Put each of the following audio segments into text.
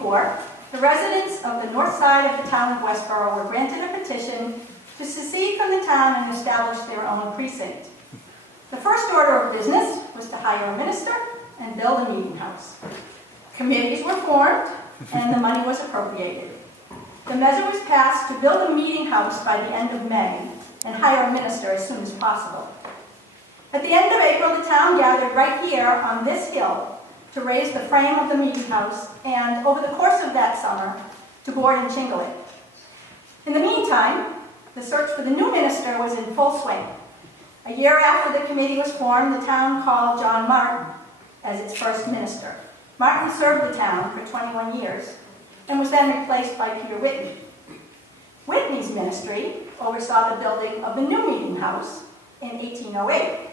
1944, the residents of the north side of the town of Westboro were granted a petition to secede from the town and establish their own precinct. The first order of business was to hire a minister and build a meeting house. Committees were formed and the money was appropriated. The measure was passed to build a meeting house by the end of May and hire a minister as soon as possible. At the end of April, the town gathered right here on this hill to raise the frame of the meeting house and, over the course of that summer, to board and shingle it. In the meantime, the search for the new minister was in full swing. A year after the committee was formed, the town called John Martin as its first minister. Martin served the town for 21 years and was then replaced by Peter Whitney. Whitney's ministry oversaw the building of the new meeting house in 1808.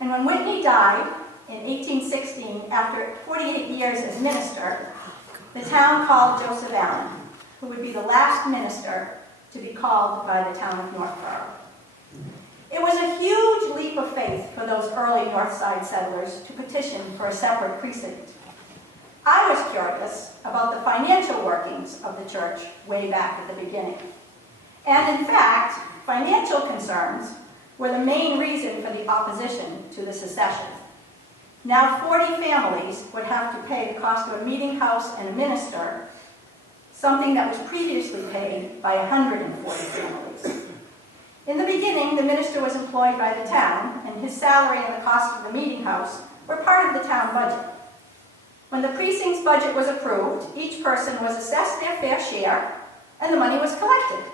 And when Whitney died in 1816, after 48 years as minister, the town called Joseph Allen, who would be the last minister to be called by the town of Northborough. It was a huge leap of faith for those early North Side settlers to petition for a separate precinct. I was curious about the financial workings of the church way back at the beginning. And in fact, financial concerns were the main reason for the opposition to the secession. Now 40 families would have to pay the cost of a meeting house and a minister, something that was previously paid by 140 families. In the beginning, the minister was employed by the town, and his salary and the cost of the meeting house were part of the town budget. When the precinct's budget was approved, each person was assessed their fair share, and the money was collected.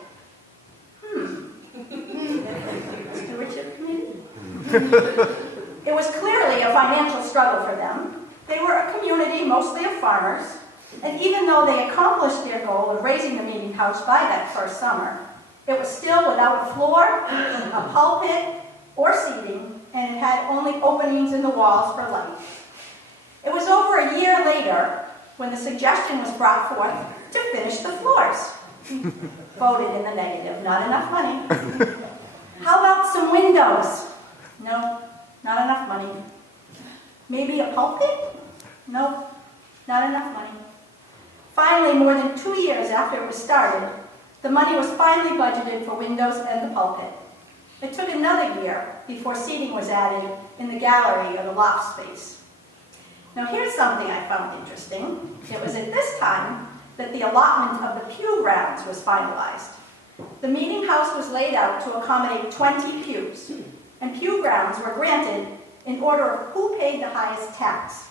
Stewardship committee? It was clearly a financial struggle for them. They were a community mostly of farmers, and even though they accomplished their goal of raising the meeting house by that first summer, it was still without a floor, a pulpit, or seating, and it had only openings in the walls for light. It was over a year later when the suggestion was brought forth to finish the floors. Voted in the negative, not enough money. How about some windows? No, not enough money. Maybe a pulpit? No, not enough money. Finally, more than 2 years after it was started, the money was finally budgeted for windows and the pulpit. It took another year before seating was added in the gallery or the loft space. Now here's something I found interesting. It was at this time that the allotment of the pew grounds was finalized. The meeting house was laid out to accommodate 20 pews, and pew grounds were granted in order of who paid the highest tax.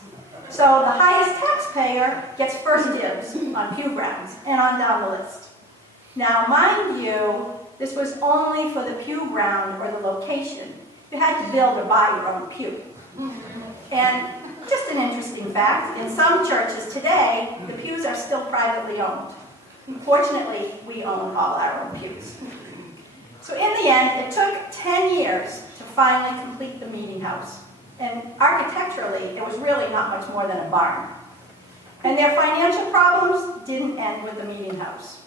So the highest taxpayer gets first dibs on pew grounds and on down the list. Now, mind you, this was only for the pew ground or the location. You had to build or buy your own pew. And just an interesting fact, in some churches today, the pews are still privately owned. Fortunately, we own all our own pews. So in the end, it took 10 years to finally complete the meeting house. And architecturally, it was really not much more than a barn. And their financial problems didn't end with the meeting house.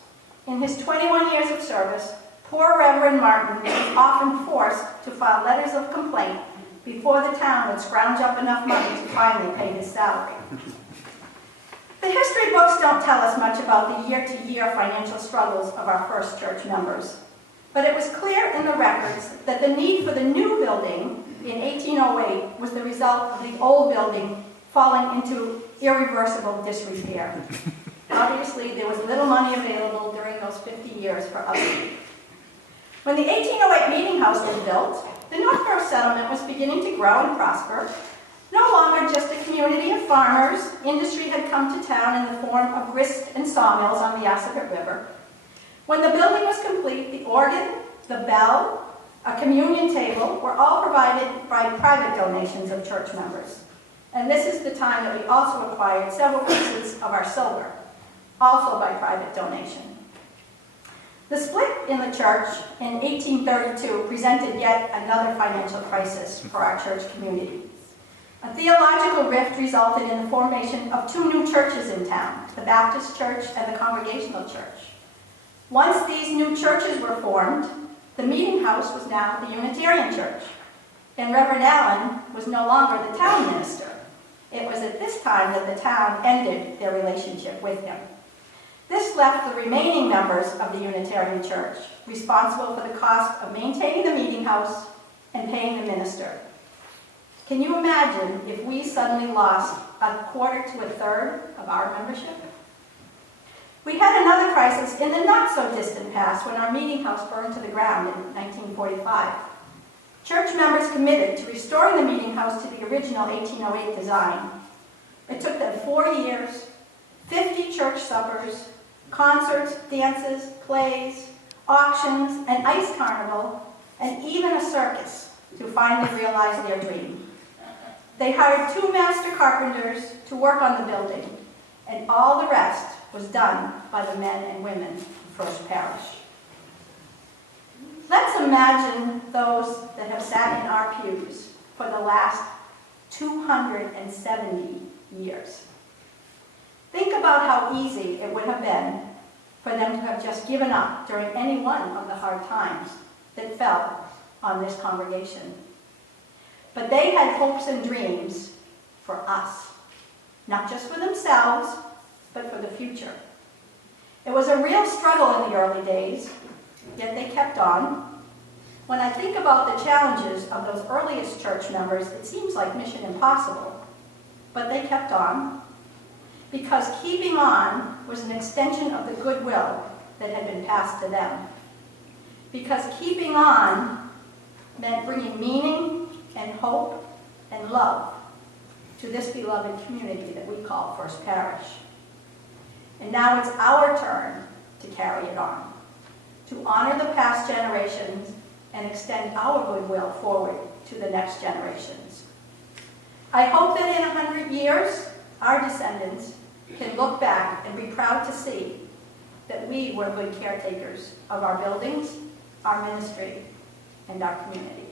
In his 21 years of service, poor Reverend Martin was often forced to file letters of complaint before the town would scrounge up enough money to finally pay his salary. The history books don't tell us much about the year-to-year financial struggles of our first church members, but it was clear in the records that the need for the new building in 1808 was the result of the old building falling into irreversible disrepair. Obviously, there was little money available during those 50 years for upkeep. When the 1808 meeting house was built, the Northborough settlement was beginning to grow and prosper. No longer just a community of farmers, industry had come to town in the form of grist and sawmills on the Assabet River. When the building was complete, the organ, the bell, a communion table were all provided by private donations of church members. And this is the time that we also acquired several pieces of our silver, also by private donation. The split in the church in 1832 presented yet another financial crisis for our church community. A theological rift resulted in the formation of two new churches in town, the Baptist Church and the Congregational Church. Once these new churches were formed, the meeting house was now the Unitarian Church, and Reverend Allen was no longer the town minister. It was at this time that the town ended their relationship with him. This left the remaining members of the Unitarian Church responsible for the cost of maintaining the meeting house and paying the minister. Can you imagine if we suddenly lost a quarter to a third of our membership? We had another crisis in the not-so-distant past when our meeting house burned to the ground in 1945. Church members committed to restoring the meeting house to the original 1808 design. It took them 4 years, 50 church suppers, concerts, dances, plays, auctions, an ice carnival, and even a circus to finally realize their dream. They hired 2 master carpenters to work on the building, and all the rest was done by the men and women of First Parish. Let's imagine those that have sat in our pews for the last 270 years. Think about how easy it would have been for them to have just given up during any one of the hard times that fell on this congregation. But they had hopes and dreams for us, not just for themselves, but for the future. It was a real struggle in the early days, yet they kept on. When I think about the challenges of those earliest church members, it seems like mission impossible. But they kept on, because keeping on was an extension of the goodwill that had been passed to them. Because keeping on meant bringing meaning and hope and love to this beloved community that we call First Parish. And now it's our turn to carry it on, to honor the past generations and extend our goodwill forward to the next generations. I hope that in 100 years, our descendants can look back and be proud to see that we were good caretakers of our buildings, our ministry, and our community.